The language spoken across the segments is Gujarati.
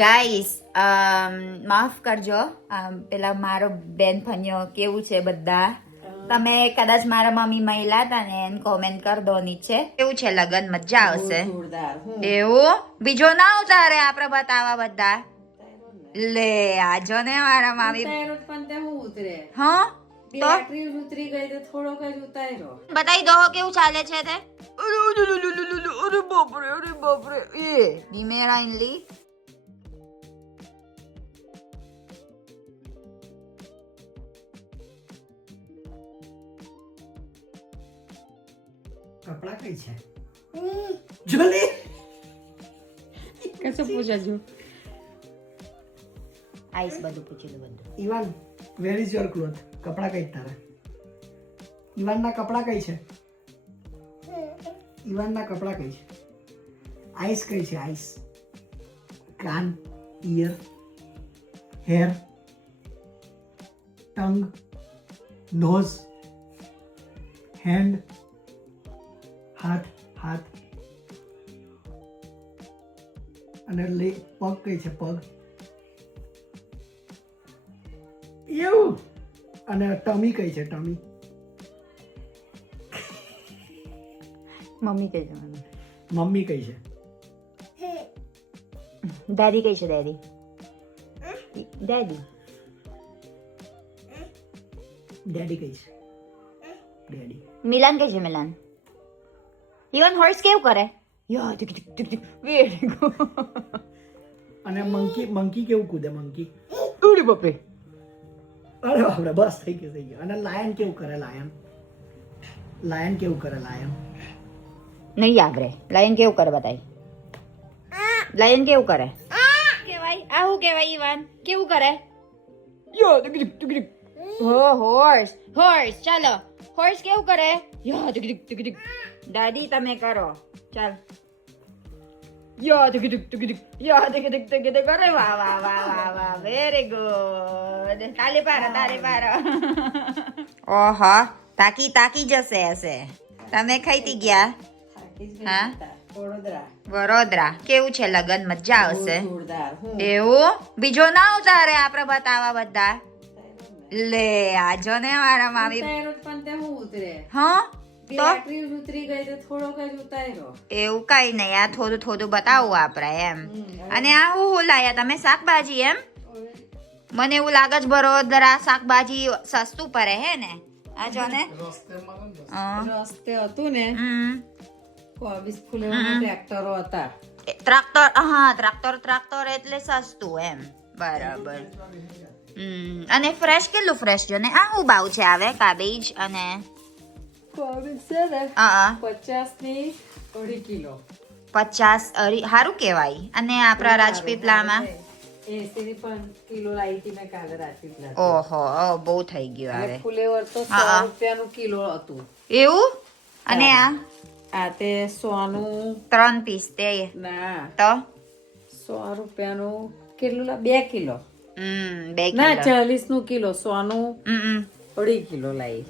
ગાઈસ માફ કરજો. પેલા મારો બેન ફન્યો કેવું છે બધા? તમે કદાચ મારા મમ્મી મહિલા હતા ને એને કોમેન્ટ કર દો નીચે. કેવું છે લગન? મજા આવશે. એવું? બીજો ના ઉતારે આપણે બતાવા બધા? લે આજો ને મારા મામી હું ઉતરે? હા? તો? ઉતરી ગઈ તો થોડોક જ ઉતાર્યો. બતાવી દો કેવું ચાલે છે તે? અરે બાપરે અરે બાપરે એ. ધીમે ઇનલી કપડા કઈ છે જોલી કશો પૂછાજો આઈસ બધું પૂછી દો બધું ઇવાન વેર ઇઝ યોર ક્લોથ કપડા કઈ તારા ઇવાનના કપડા કઈ છે ઇવાનના કપડા કઈ છે આઈસ કઈ છે આઈસ કાન ear hair tongue nose hand હાથ હાથ. અને લે પગ કઈ છે? પગ. એવું. અને ટમી કઈ છે? ટમી. મમ્મી કઈ છે? મમ્મી કઈ છે? દાદી કઈ છે દાદી? દાદી. ડેડી કઈ છે? ડેડી. મિલાન કઈ છે મિલાન? ઇવન હોર્સ કેવું કરે? યો ટીક ટીક ટીક ટીક. વેરી ગુડ અને મંકી મંકી કેવું કૂદે મંકી? ઉડી બપે. અરે બાપરે બસ થઈ ગયું થઈ ગયું. અને લાયન કેવું કરે લાયન? લાયન કેવું કરે લાયન? નહીં યાદ રહે. લાયન કેવું કરે બતાય. લાયન કેવું કરે? કેવાય? આ શું કેવાય ઈવાન? કેવું કરે? યો ટીક ટીક ટીક ટીક. હો હોર્સ હોર્સ ચાલો. હોર્સ કેવું કરે? યો ટીક ટીક ટીક ટીક. દાદી તમે કરો. ચાલ. યો ટીક ટીક ટીક ટીક યો ટીક ટીક ટીક ટીક અરે વાહ વાહ વાહ વાહ વાહ. વેરી ગુડ તાલી પારો તાલી પારો ઓહો તાકી તાકી જશે હશે. તમે ખાઈતી ગયા? હા? વડોદરા. વડોદરા. કેવું છે લગન? મજા આવશે. એવું? બીજો ના ઉતારે આપણે બતાવા બધા? લે આજો ને. મારા મામી હું? એવું કઈ નહીં આ થોડું થોડું બતાવું આપણે એમ. અને આ હું હું લાયા તમે શાકભાજી એમ? મને એવું લાગે છે વડોદરા શાકભાજી સસ્તું પડે હે ને? આ જો ને. હા. રસ્તે હતું ને કોબીસ ફૂલેવાના ટ્રેક્ટરો હતા. ટ્રાક્ટર હા ટ્રાક્ટર ટ્રાક્ટર એટલે સસ્તું એમ. બરાબર. અને ફ્રેશ કેટલું ફ્રેશ જો ને? આ હું ભાવ છે આવે કાબેજ અને કોબીસ છે ને આ પચાસની અઢી કિલો. પચાસ અઢી સારું કહેવાય. અને આપણા રાજપીપળામાં? ઓહો બહુ થઈ ગયું હવે. ફુલેવર તો સો. રૂપિયાનું કિલો હતું. એવું? અને આ? આ તે સોનું. ત્રણ પીસ તે. ના. તો? સો રૂપિયાનું કેટલું બે કિલો. હમ બે ના ચાલીસનું કિલો. સોનું અઢી કિલો લાવી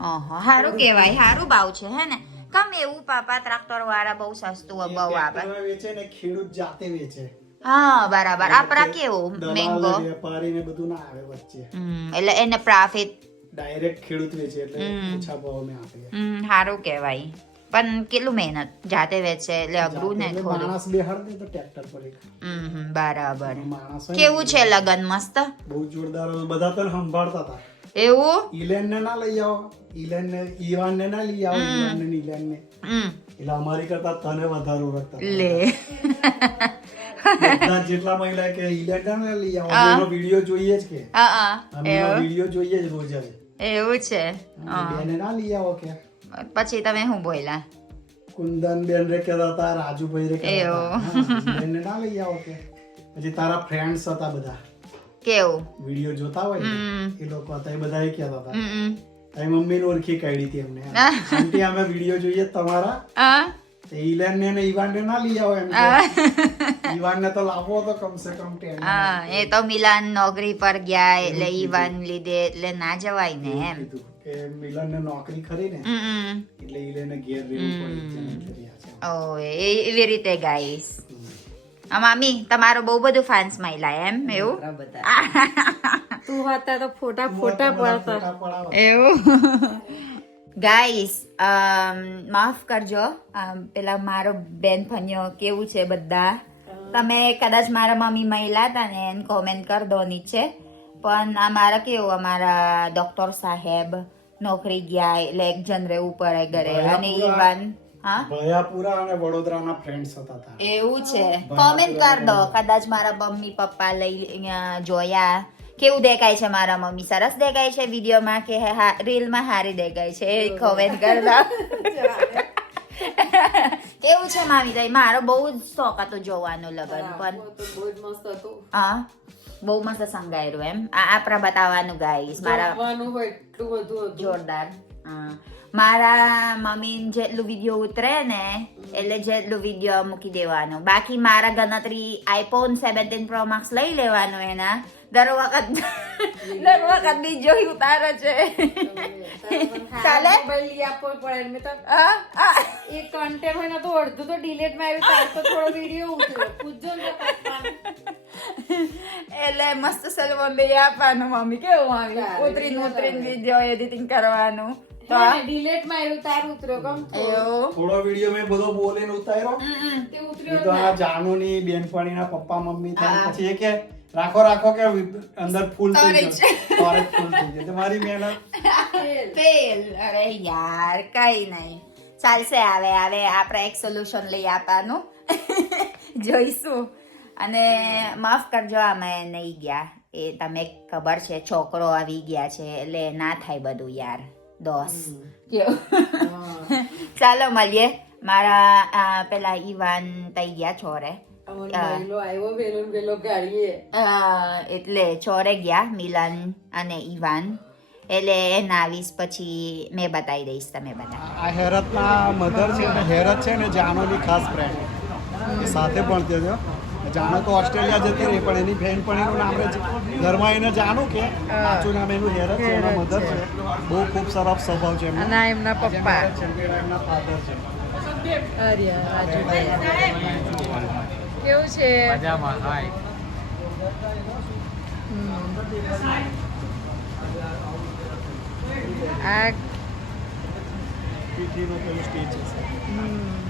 સારું કહેવાય સારું ભાવ છે હે ને? કમ એવું પાપા ટ્રાક્ટર વાળા બહુ સસ્તું બહુ આપે વેચે ને ખેડૂત જાતે વેચે. હા બરાબર. આપણા કેવું મેંગો વેપારી ને બધું ના આવે વચ્ચે. હમ, એટલે એને પ્રોફિટ ડાયરેક્ટ ખેડૂત વેચે એટલે ઓછા ભાવમાં આપે હમ સારું કહેવાય. પણ કેટલું મહેનત? જાતે વેચે એટલે અઘરું ને થોડું. માણસ બેહાડ દે તો ટ્રેક્ટર પર એક. હમ હમ, બરાબર. કેવું છે લગન મસ્ત? બહુ જોરદાર બધા તો સંભાળતા હતા. એવું? ઇલેન ને ના લઈ આવો. ઇલેન ને ઈવાન ને ના લઈ આવો. ઈવાન ને ઇલેન ને એટલે અમારી કરતા તને વધારે ઓળખતા લે. જેટલા મહિલા કે ઇલેન ને લઈ આવો. એનો વીડિયો જોઈએ જ કે. હા હા. વીડિયો જોઈએ જ રોજ. એવું છે. બેને ના લઈ આવો કે? પછી તમે શું બોલ્યા? કુંદન બેન રે કહેતા હતા રાજુભાઈ રે કહેતા. હતા. ના લઈ આવો કે? પછી તારા ફ્રેન્ડ્સ હતા બધા. કેવું? વિડિયો જોતા હોય ને એ લોકો હતા એ બધા એ કહેતા હતા. તારી મમ્મીને ઓળખી કાઢી હતી એમને. આંટી અમે વિડિયો જોઈએ તમારા. હા. ને ને ને ના લઈ આવો એમ કે. ને તો લાવો તો કમસે કમ ટેન હા એ તો મિલાન નોકરી પર ગયા એટલે ઈવાન લીધે એટલે ના જવાય ને એમ. કે મિલન ને નોકરી ખરી ને. એટલે ઘેર રહેવું ઓ એવી રીતે ગાઈસ. આ મામી તમારો બહુ બધું ફાન્સ મળ્યા એમ એવું? તું હતા તો ફોટા ફોટા પડતા. એવું? ગાઈસ માફ કરજો. પેલા મારો બેન ફન્યો કેવું છે બધા? તમે કદાચ મારા મમ્મી મહિલા હતા ને એને કોમેન્ટ કર દો નીચે. પણ અમારા કેવું અમારા ડોક્ટર સાહેબ નોકરી ગયા એટલે એક જન રહેવું પડે ઘરે. અને ઈવન હા? ભયાપુરા અને વડોદરાના ફ્રેન્ડ્સ હતા તારા. એવું છે. કોમેન્ટ કર દો. કદાચ મારા મમ્મી પપ્પા લઈ જોયા. કેવું દેખાય છે મારા મમ્મી? સરસ દેખાય છે વિડીયોમાં કે હા રીલમાં હારી દેખાય છે? એ કોમેન્ટ કર દો. કેવું છે મામી તાઈ? મારો બહુ જ શોખ હતો જોવાનો લગન પણ બહુ જ મસ્ત હતું. હા બહુ મસ્ત સંગાયેલું એમ. આ આપણા બતાવવાનું ગાઈસ મારા જોરદાર. હા. મારા મમ્મી જેટલું વીડિયો ઉતરે ને એટલે જેટલું વીડિયો મૂકી દેવાનું બાકી મારા ગણતરી આઈફોન સેવન્ટીન પ્રો માર્ક્સ લઈ લેવાનું એના દર વખત દર વખત બીજો ઉતારે છે ચાલે? લઈ આપવો પડે મેં તો. એક કન્ટેન્ટ હોય ને તો અડધું તો ડિલીટમાં આવ્યું તો થોડો વીડિયો ઉતર્યો પૂછજો ને. એટલે મસ્ત સલમાન લઈ આપવાનું મમ્મી. કેવું આવ્યું ઉતરીને ઉતરીને વીડિયો એડિટિંગ કરવાનું. તો હા, ને delete માં આવ્યું તાર ઉતર્યો ગમ થોડો વિડિયો મે બધો બોલીને ઉતાર્યો. તે ઉતર્યો તો આ ના. જાનુની બેનપણીના પપ્પા મમ્મી થાય. પછી એ કે રાખો રાખો કે અંદર ફૂલ થઈ. ગયો સ્ટોરેજ ફૂલ થઈ ગયો તમારી મારી મહેનત. ફેલ. અરે યાર કઈ નહીં. ચાલશે આવે આવે. આપણે એક સોલ્યુશન લઈ આપવાનું. જોઈશું. અને માફ કરજો અમે નહીં ગયા. એ તમે ખબર છે છોકરો આવી ગયા છે એટલે ના થાય બધું યાર. દોસ કેવું હા. ચાલો મળીએ મારા આ, પેલા ઈવાન તઈ ગયા છોરે એટલે છોરે ગયા મિલન અને ઈવાન એટલે એના આવીશ પછી મેં બતાવી દઈશ તમે બધા આ હેરતના મધર છે અને હેરત છે ને જાનોની ખાસ ફ્રેન્ડ સાથે ભણતી હતો જાનો તો ઓસ્ટ્રેલિયા જતી રહી પણ એની બહેન પણ એનું નામ છે. ઘરમાં એને જાણું કે સાચું નામ એનું હેર છે એના મધર છે. બહુ ખૂબ સરસ સ્વભાવ છે એમનો. એમના પપ્પા એમના ફાધર છે. અરે રાજુભાઈ કેવું છે? હમ. આ પીઠીનું પેલું સ્ટેજ છે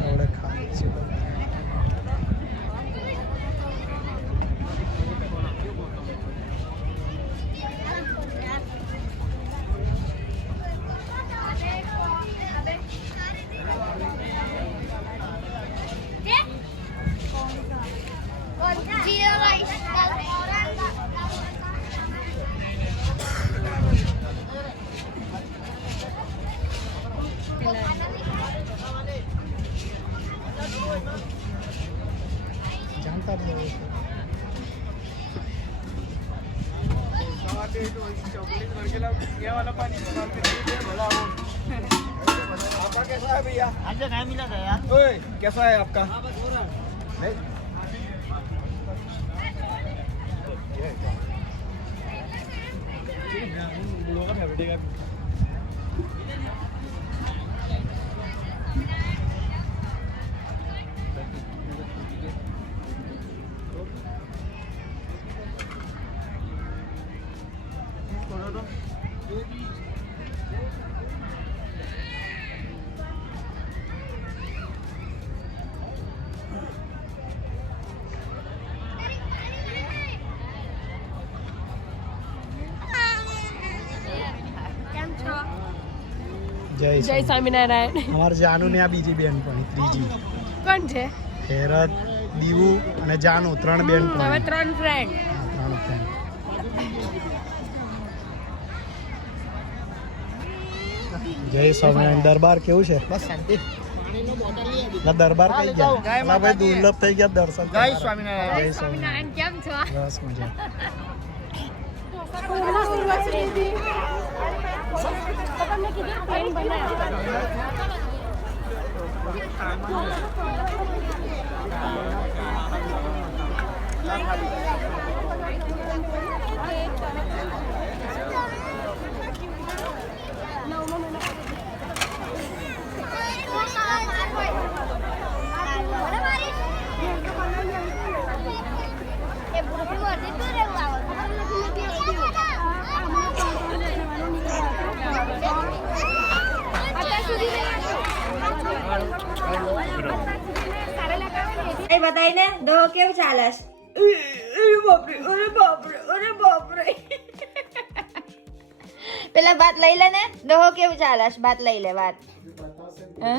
આપણે ખાય છે. कैसा है आपका नहीं ठीक है का જય જય સ્વામિનારાયણ. અમારે જાનુ ને આ બીજી બેન પણ ત્રીજી. કોણ છે? હેરત દીવુ અને જાનુ ત્રણ બેન પણ. હવે ત્રણ ફ્રેન્ડ ત્રણ ફ્રેન્ડ જય સ્વામિનારાયણ. દરબાર કેવું છે? બસ શાંતિ. દરબાર કઈ ગયા? ભાઈ દુર્લભ થઈ ગયા દર્શન જય સ્વામિનારાયણ. જય સ્વામિનારાયણ. કેમ છો? બસ મજા. એ પેલા ભાત લઈ લે ને. દો કેવું ચાલે? છે? ભાત લઈ લે ભાત હે?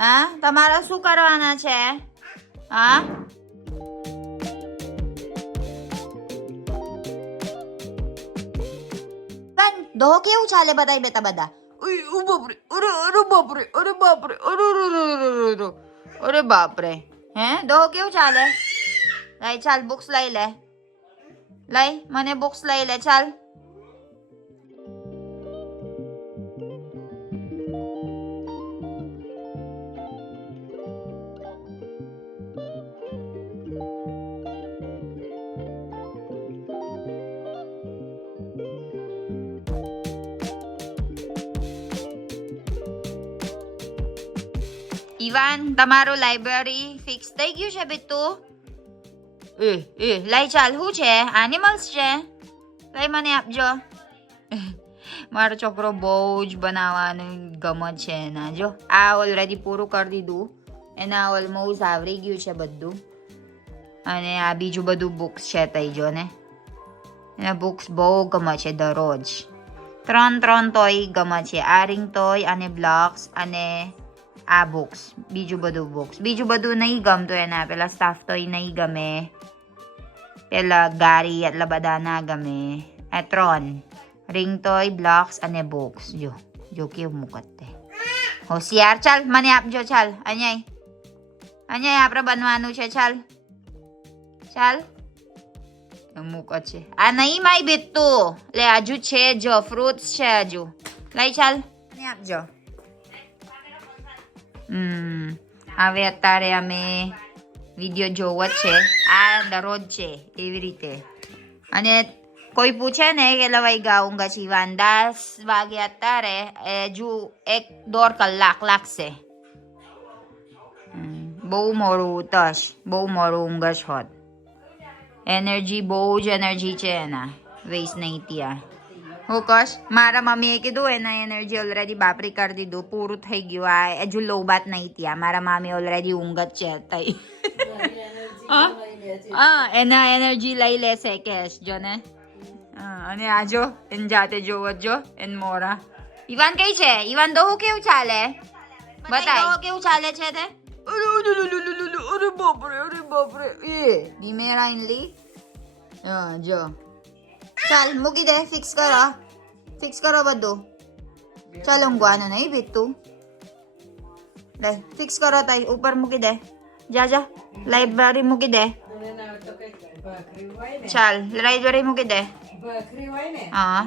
હા? તમારે શું કરવાના છે? હા? પણ દો કેવું ચાલે બધાય બેટા બધા? અરે બાપરે. અરે બાપરે. અરે બાપરે અરે, બાપરે. હે? દો કેવું ચાલે? લઈ, ચાલ બુક્સ લઈ લે. લઈ, મને બુક્સ લઈ લે, ચાલ. ઇવાન તમારું લાઇબ્રેરી ફિક્સ થઈ ગયું છે બિટ્ટુ એ એ લઈ ચાલ શું છે એનિમલ્સ છે લઈ મને આપજો મારો છોકરો બહુ જ બનાવવાનું ગમત છે એના જો. આ ઓલરેડી પૂરું કરી દીધું. એના ઓલમોસ્ટ આવરી ગયું છે બધું. અને આ બીજું બધું બુક્સ છે તઈ જો ને. એના બુક્સ બહુ ગમે છે દરરોજ. ત્રણ ત્રણ તોય ગમે છે. આ રિંગ તોય અને બ્લોક્સ અને આ બુક્સ બીજું બધું બુક્સ બીજું બધું નહીં ગમતું એના પેલા સ્ટાફ તોય નહીં ગમે પેલા ગાડી એટલા બધા ના ગમે આ ત્રણ રિંગ તોય બ્લોક્સ અને બુક્સ જો જો કેવું મુકત તે હોશિયાર ચાલ મને આપજો ચાલ અહીંયા અહીંયા આપણે બનવાનું છે ચાલ ચાલ મુકત છે આ નહીં માય બેતું લે હજુ છે જો ફ્રૂટ્સ હમ. હવે અત્યારે અમે વીડિયો જોવો જ છે. આ દરરોજ છે, એવી રીતે. અને કોઈ પૂછે ને કે લવાઈ ગાઉંગા છીવાન દસ વાગે અત્યારે હજુ એક દોઢ કલાક લાગશે. બહુ મોડું ઉતશ, બહુ મોડું ઊંઘશ હોત. એનર્જી બહુ જ એનર્જી છે એના. વેસ્ટ નહીં ત્યાં. હું કશ મારા મમ્મીએ કીધું એના એનર્જી ઓલરેડી બાપરી કરી દીધું પૂરું થઈ ગયું. આ હજુ લોબાત નહીં ત્યાં મારા મામી ઓલરેડી ઊંઘ જ છે તઈ હા? એના એનર્જી લઈ લેશે કેશ જો ને હા, અને આ જો એને જાતે જોવો જ એન મોરા. ઈવાન કઈ છે? ઈવાન દોહો કેવું ચાલે? બતાય. કેવું ચાલે છે તે? અરે બાપરે અરે બાપરે. એ ધીમે રાઈનલી હા જો. ચાલ મૂકી દે ફિક્સ કરો ફિક્સ કરો બધું ચાલ ઊંઘવાનું નહીં બીતું લે ફિક્સ કરો તાઈ ઉપર મૂકી દે જા જા લાઇબ્રેરી મૂકી દે ચાલ લાઇબ્રેરી મૂકી દે ભાખરી હોય ને હા